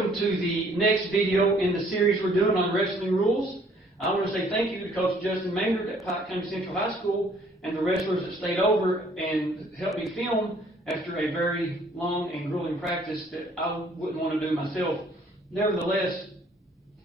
Welcome to the next video in the series we're doing on wrestling rules. I want to say thank you to Coach Justin Maynard at Pike County Central High School and the wrestlers that stayed over and helped me film after a very long and grueling practice that I wouldn't want to do myself. Nevertheless,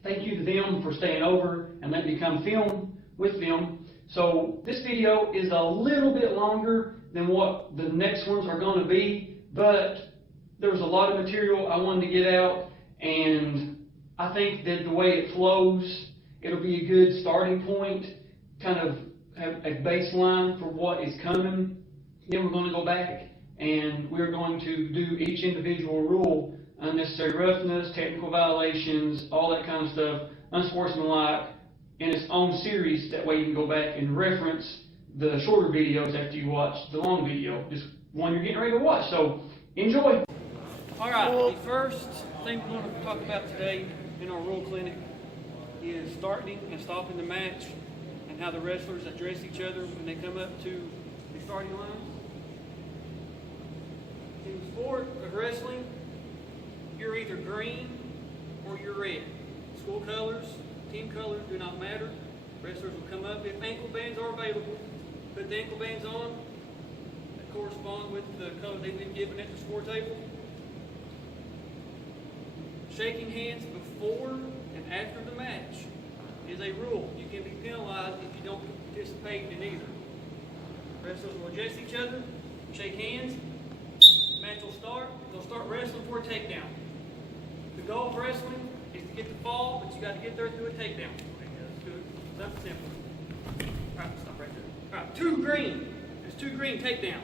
thank you to them for staying over and letting me come film with them. So this video is a little bit longer than what the next ones are going to be, but there was a lot of material I wanted to get out, and I think that the way it flows, it'll be a good starting point, kind of have a baseline for what is coming. Then we're going to go back and we're going to do each individual rule, unnecessary roughness, technical violations, all that kind of stuff, unsportsmanlike, in its own series. That way you can go back and reference the shorter videos after you watch the long video, just one you're getting ready to watch. So enjoy. All right, the first thing we're going to talk about today in our rule clinic is starting and stopping the match and how the wrestlers address each other when they come up to the starting line. In the sport of wrestling, you're either green or you're red. School colors, team colors do not matter. Wrestlers will come up. If ankle bands are available, put the ankle bands on that correspond with the color they've been given at the score table. Shaking hands before and after the match is a rule. You can be penalized if you don't participate in either. Wrestlers will address each other, shake hands, match will start. They'll start wrestling for a takedown. The goal of wrestling is to get the fall, but you got to get there through a takedown. Let's do it. That's simple. All right, stop right there. All right, two green. There's two green takedown.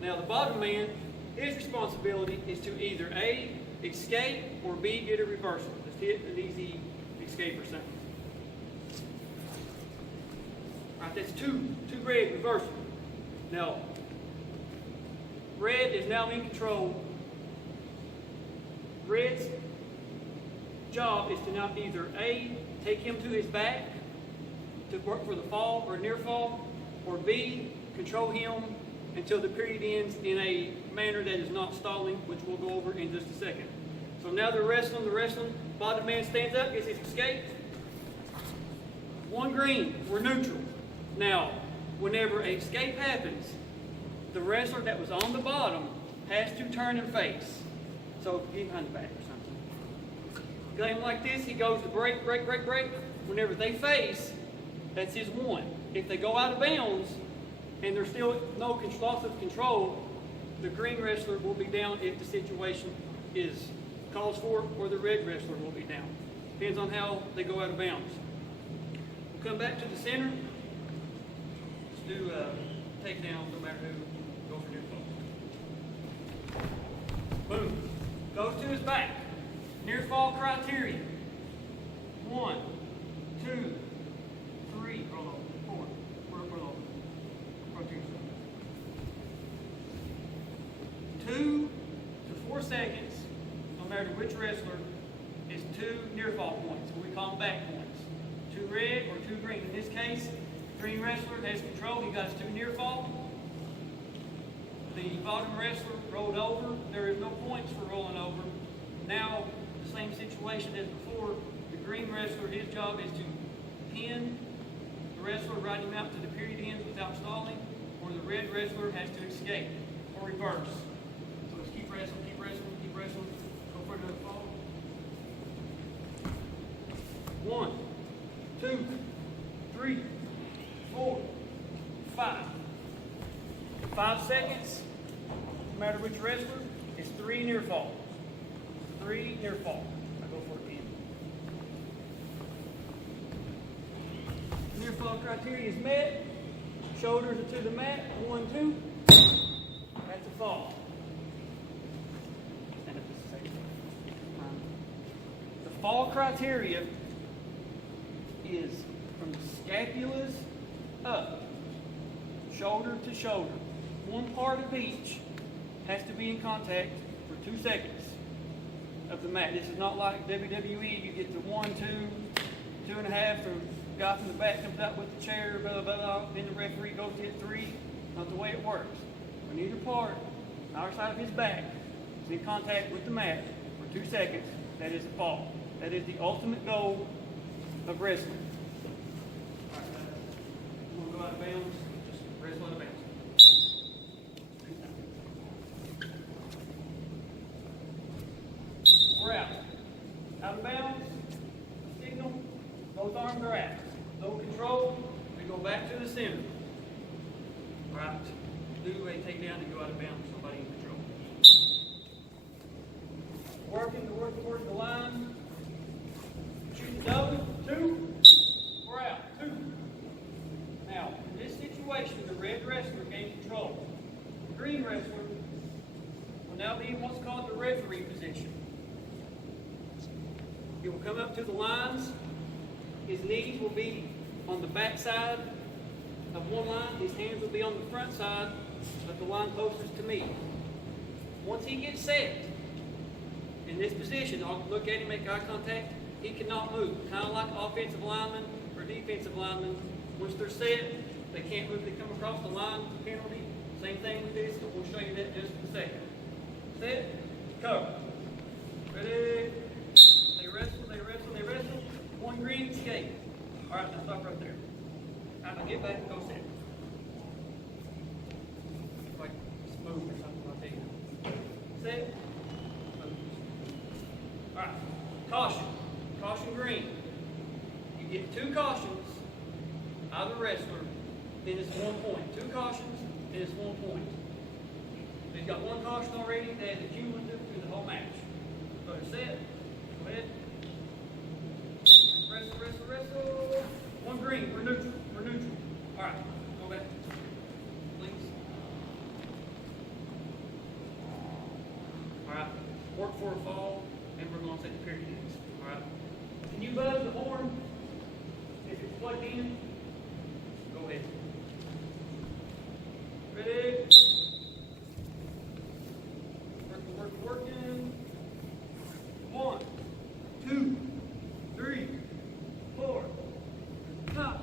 Now the bottom man, his responsibility is to either A, escape, or B, get a reversal. Just hit an easy escape or something. All right, that's two red reversal. Now, red is now in control. Red's job is to now either A, take him to his back to work for the fall or near fall, or B, control him until the period ends in a manner that is not stalling, which we'll go over in just a second. So now they're wrestling, bottom man stands up, gets his escape. One green, we're neutral. Now, whenever an escape happens, the wrestler that was on the bottom has to turn and face. So get behind the back or something. Game like this, he goes to break. Whenever they face, that's his one. If they go out of bounds, and there's still no loss of control, the green wrestler will be down if the situation is calls for, or the red wrestler will be down. Depends on how they go out of bounds. We'll come back to the center. Let's do takedown, no matter who. Go for near fall. Boom. Goes to his back. Near fall criteria. 1, 2, 3, roll over. 4, roll over. Rotate. 2 to 4 seconds, no matter which wrestler, is 2 near fall points, or we call them back points. 2 red or 2 green. In this case, green wrestler has control. He got his 2 near fall. The bottom wrestler rolled over. There is no points for rolling over. Now, the same situation as before. The green wrestler, his job is to pin the wrestler, ride him out to the period ends without stalling, or the red wrestler has to escape or reverse. So let's keep wrestling. Go for another fall. 1, 2, 3, 4, 5. 5 seconds, no matter which wrestler, is 3 near fall. 3 near fall. I go for it again. Near fall criteria is met. Shoulders are to the mat. 1, 2. That's a fall. Stand up just a second. The fall criteria is from the scapulas up, shoulder to shoulder. One part of each has to be in contact for 2 seconds of the mat. This is not like WWE. You get to 1, 2, 2.5. The guy from the back comes out with the chair, blah, blah, blah. Then the referee goes to hit 3. Not the way it works. When either part, either side of his back, is in contact with the mat for 2 seconds, That is a fall. That is the ultimate goal of wrestling. All right, I'm going to go out of bounds. Just wrestle out of bounds. We're out. Out of bounds. Signal. Both arms are out. No control. We go back to the center. All right. Do a takedown and go out of bounds. Somebody in control. Working to work towards the line. Shoot the double. 2. We're out. 2. Now, in this situation, the red wrestler gained control. The green wrestler will now be in what's called the referee position. He will come up to the lines. His knees will be on the back side of one line. His hands will be on the front side of the line closest to me. Once he gets set in this position, I'll look at him, make eye contact. He cannot move. Kind of like offensive linemen or defensive linemen. Once they're set, they can't move. They come across the line, penalty. Same thing with this, but we'll show you that in just a second. Set, cover. Ready? They wrestle, they wrestle, they wrestle. One green, escape. All right, now stop right there. All right, now get back and go set. Like smooth or something like that. Set. Move. All right, caution. Caution green. You get 2 cautions out of the wrestler, then it's 1 point. 2 cautions, then it's 1 point. If he's got 1 caution already, that is cumulative through the whole match. So they're set. Go ahead. Wrestle, wrestle, wrestle. 1 green. We're neutral. We're neutral. All right. Go back. Please. All right. Work for a fall, and we're going to take the period next. All right. Can you buzz the horn if it's plugged in? Go ahead. Ready? Working. 1, 2, 3, 4. Stop.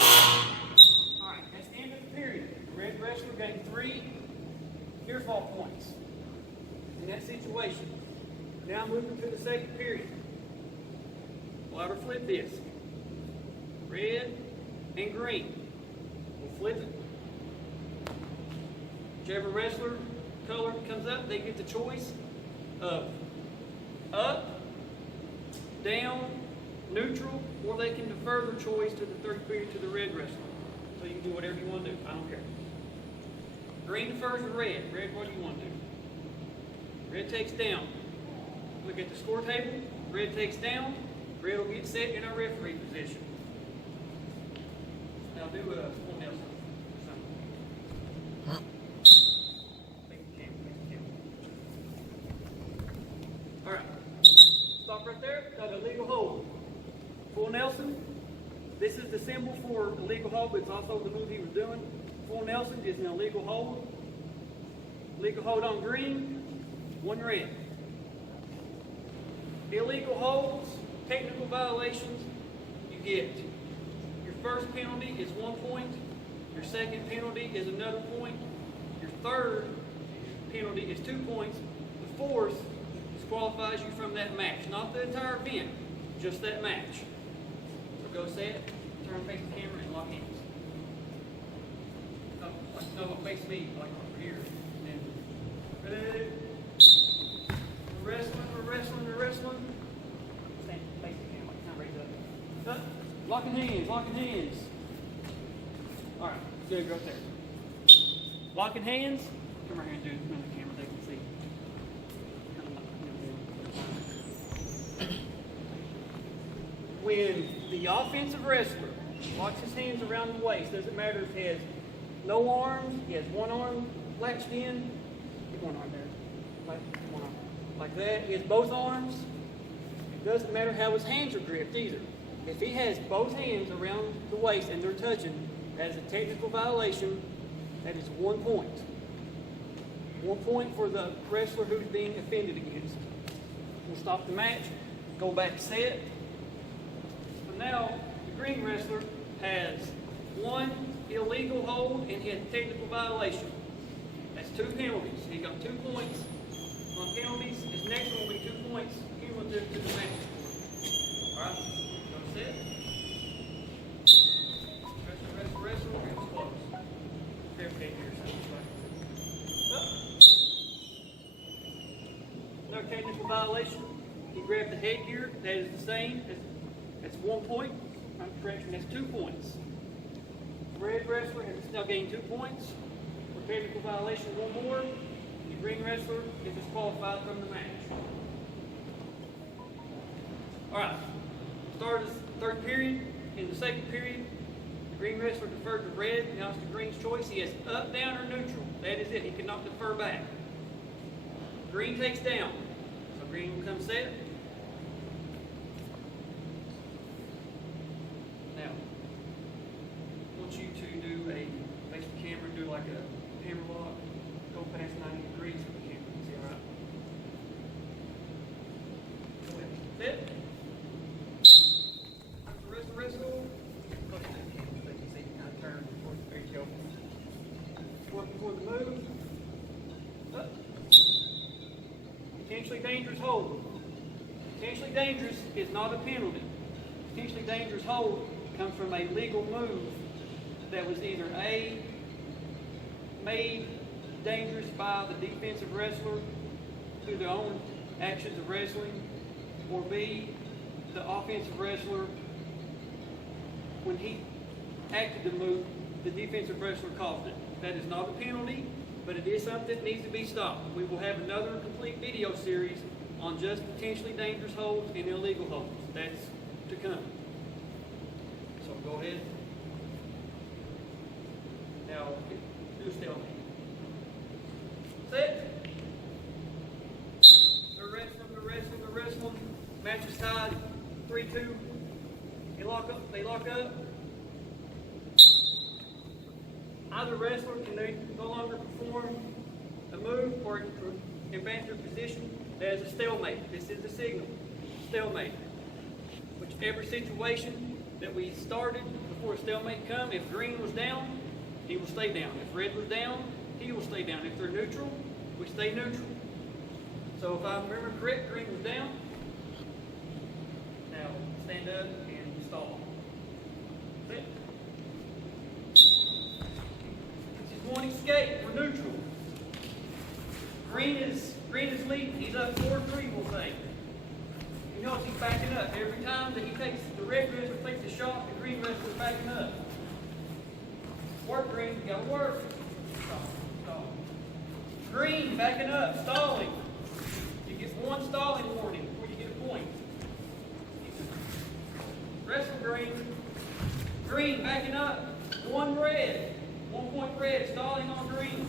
All right, that's the end of the period. The red wrestler gained 3 near fall points in that situation. Now moving to the second period. We'll have her flip this. Red and green. We'll flip it. Whichever wrestler color comes up, they get the choice of up, down, neutral, or they can defer their choice to the third period to the red wrestler. So you can do whatever you want to do. I don't care. Green defers to red. Red, what do you want to do? Red takes down. Look at the score table. Red takes down. Red will get set in a referee position. Now do a full Nelson. All right. Stop right there. Got a legal hold. Full Nelson. This is the symbol for illegal hold, but it's also the move he was doing. Full Nelson is an illegal hold. Legal hold on green. 1 red. Illegal holds, technical violations, you get your first penalty is 1 point, your second penalty is another point, your third penalty is 2 points, the fourth disqualifies you from that match. Not the entire event, just that match. So go set, turn face the camera, and lock hands. No, face me, like over here. And then, ready? We're wrestling. Stand, face the camera, kind of raise up. Up. Locking hands. All right, good, right there. Locking hands. Come right here and do it in the camera, they can see. When the offensive wrestler locks his hands around the waist, doesn't matter if he has no arms, he has 1 arm latched in, get 1 arm there, like 1 arm, like that. He has both arms. It doesn't matter how his hands are gripped either. If he has both hands around the waist and they're touching, that is a technical violation. That is 1 point. 1 point for the wrestler who's being offended against. We'll stop the match, go back set. So now the green wrestler has 1 illegal hold and he has technical violation. That's 2 penalties. He got 2 points on penalties. His next one will be 2 points. another technical violation. He grabbed the headgear. That is the same. That's 1 point. Correction, that's 2 points. Red wrestler has now gained 2 points. For technical violation, 1 more. The green wrestler is disqualified from the match. All right. Start of the third period. In the second period, the green wrestler deferred to red. Now it's the green's choice. He has up, down, or neutral. That is it. He cannot defer back. Green takes down. So green will come set. Now, I want you to do face the camera and do like a hammer lock. Go past 90 degrees for the camera. See, all right? Go ahead. Set. Wrestle. Working for the move. Up. Potentially dangerous hold. Potentially dangerous is not a penalty. Potentially dangerous hold comes from a legal move that was either A, made dangerous by the defensive wrestler through their own actions of wrestling, or B, the offensive wrestler, when he acted the move, the defensive wrestler caused it. That is not a penalty, but it is something that needs to be stopped. We will have another complete video series on just potentially dangerous holds and illegal holds. That's to come. So go ahead. Now, do a stalemate. Set. They're wrestling. Match is tied 3-2. They lock up. Either wrestler can no longer perform a move or advance their position. That is a stalemate. This is the signal. Stalemate. Whichever situation that we started before a stalemate come, if green was down, he will stay down. If red was down, he will stay down. If they're neutral, we stay neutral. So if I remember correct, green was down. Now stand up and stall. That's it. One escape. We're neutral. Green is leading. He's up 4-3, we'll say. You notice he's backing up. Every time that he takes the red wrestler takes a shot, the green wrestler's backing up. Work, green. You gotta work. Stall. Green backing up, stalling. You get one stalling warning before you get a point. Wrestle green. Green backing up. One red. 1 point red, stalling on green.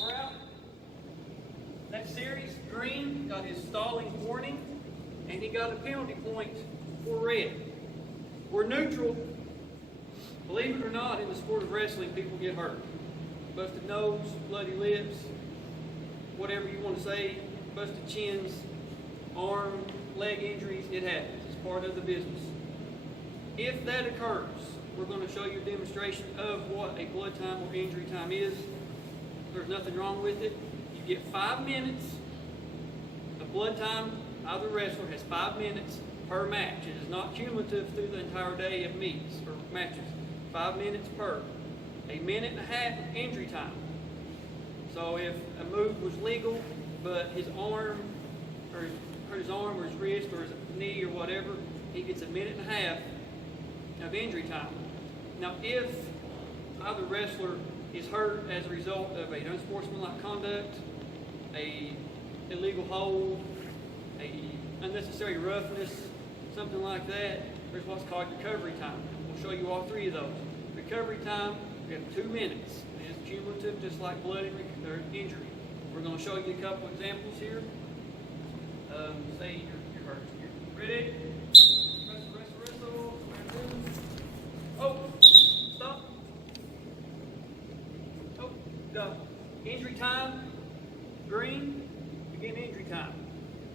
We're out. Next series, green got his stalling warning, and he got a penalty point for red. We're neutral. Believe it or not, in the sport of wrestling, people get hurt. Busted nose, bloody lips, whatever you want to say, busted chins, arm, leg injuries, it happens. It's part of the business. If that occurs, we're going to show you a demonstration of what a blood time or injury time is. There's nothing wrong with it. You get 5 minutes. The blood time, either wrestler has 5 minutes per match. It is not cumulative through the entire day of meets or matches. 5 minutes per. 1.5 minutes of injury time. So if a move was legal, but his arm or hurt his arm or his wrist or his knee or whatever, he gets 1.5 minutes of injury time. Now, if either wrestler is hurt as a result of an unsportsmanlike conduct, a illegal hold, a unnecessary roughness, something like that, there's what's called recovery time. We'll show you all 3 of those. Recovery time, we have 2 minutes. It is cumulative, just like blood or injury. We're going to show you a couple examples here. Say you're hurt. Ready? Wrestle. Oh, stop. Oh, go. Injury time, green, begin injury time.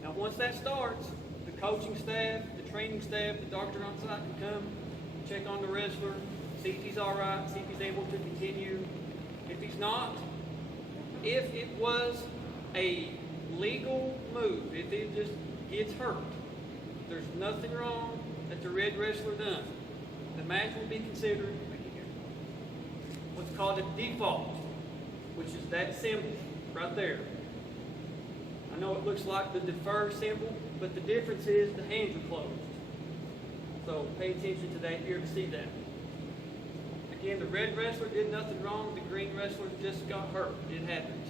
Now once that starts, the coaching staff, the training staff, the doctor on site can come, check on the wrestler, see if he's all right, see if he's able to continue. If he's not, if it was a legal move, if it just gets hurt, there's nothing wrong that the red wrestler done. The match will be considered what's called a default. which is that symbol right there. I know it looks like the defer symbol, but the difference is the hands are closed. So pay attention to that if you ever see that. Again, the red wrestler did nothing wrong. The green wrestler just got hurt. It happens.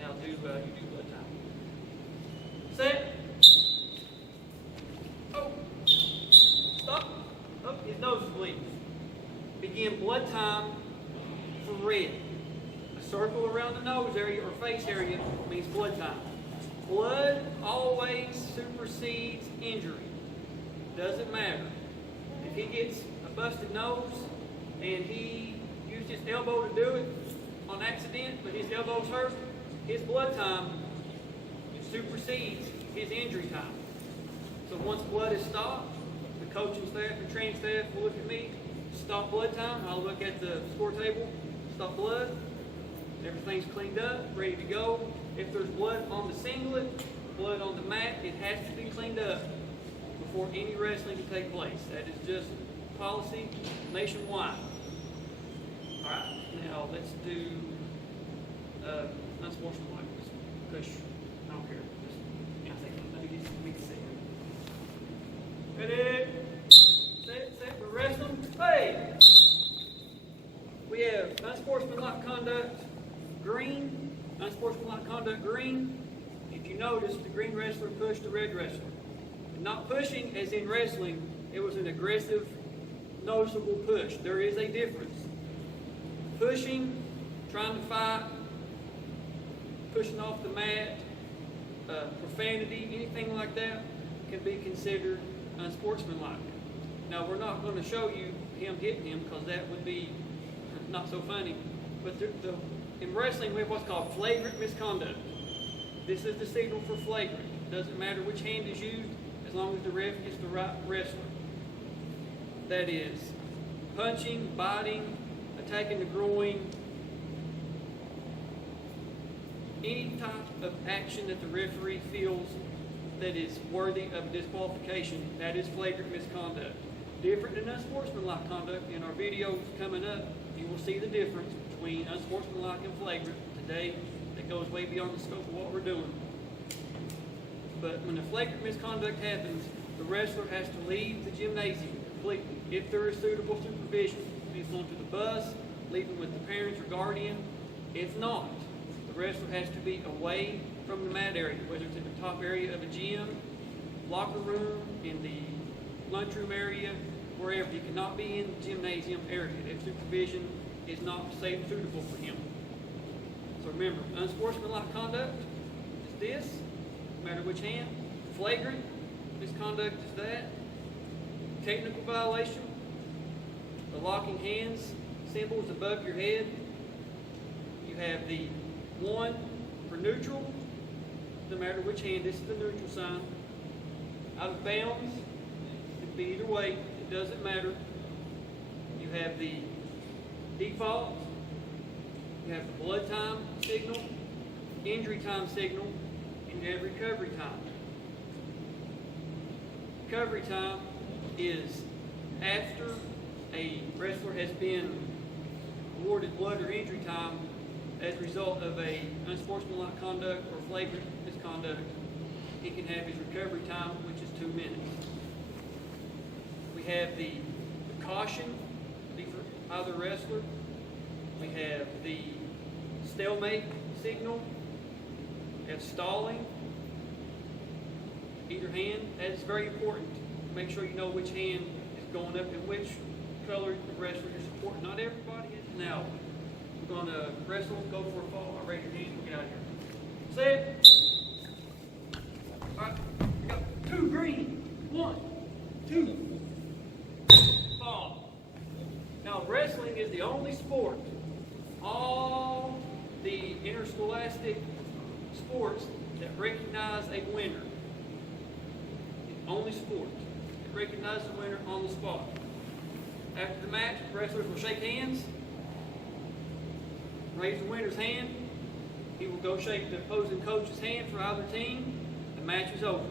Now you do blood time. Set. Oh. Stop. Oh, his nose is bleeding. Begin blood time for red. A circle around the nose area or face area means blood time. Blood always supersedes injury. Doesn't matter. If he gets a busted nose and he used his elbow to do it on accident, but his elbow's hurt, his blood time supersedes his injury time. So once blood is stopped, the coaching staff and training staff will look at me, stop blood time. I'll look at the score table, stop blood. Everything's cleaned up, ready to go. If there's blood on the singlet, blood on the mat, it has to be cleaned up before any wrestling can take place. That is just policy nationwide. All right, now let's do unsportsmanlike. Push. I don't care. Let me get set. Ready? Set. We're wrestling. Hey! We have unsportsmanlike conduct, green. Unsportsmanlike conduct, green. If you notice, the green wrestler pushed the red wrestler. Not pushing as in wrestling, it was an aggressive, noticeable push. There is a difference. Pushing, trying to fight, pushing off the mat, profanity, anything like that can be considered unsportsmanlike. Now, we're not going to show you him hitting him because that would be not so funny. But in wrestling, we have what's called flagrant misconduct. This is the signal for flagrant. It doesn't matter which hand is used as long as the ref is the right wrestler. That is punching, biting, attacking the groin, any type of action that the referee feels that is worthy of disqualification, that is flagrant misconduct. Different than unsportsmanlike conduct. In our videos coming up, you will see the difference between unsportsmanlike and flagrant today. That goes way beyond the scope of what we're doing. But when a flagrant misconduct happens, the wrestler has to leave the gymnasium completely. If there is suitable supervision, be flown to the bus, leaving with the parents or guardian. If not, the wrestler has to be away from the mat area, whether it's in the top area of a gym, locker room, in the lunchroom area, wherever. He cannot be in the gymnasium area if supervision is not safe and suitable for him. So remember, unsportsmanlike conduct is this, no matter which hand. Flagrant misconduct is that. Technical violation, the locking hands symbol is above your head. You have the 1 for neutral, no matter which hand. This is the neutral sign. Out of bounds, it can be either way, it doesn't matter. You have the default, you have the blood time signal, injury time signal, and you have recovery time. Recovery time is after a wrestler has been awarded blood or injury time as a result of a unsportsmanlike conduct or flagrant misconduct. He can have his recovery time, which is 2 minutes. We have the caution for either wrestler. We have the stalemate signal. We have stalling. Either hand. That is very important. Make sure you know which hand is going up and which color the wrestler you're supporting. Not everybody is. Now, we're going to wrestle, go for a fall. I'll raise your hands. We'll get out of here. Set. All right. We got 2 green. 1, 2. Fall. Now, wrestling is the only sport, all the interscholastic sports, that recognize a winner. The only sport that recognizes a winner on the spot. After the match, wrestlers will shake hands, raise the winner's hand. He will go shake the opposing coach's hand for either team. The match is over.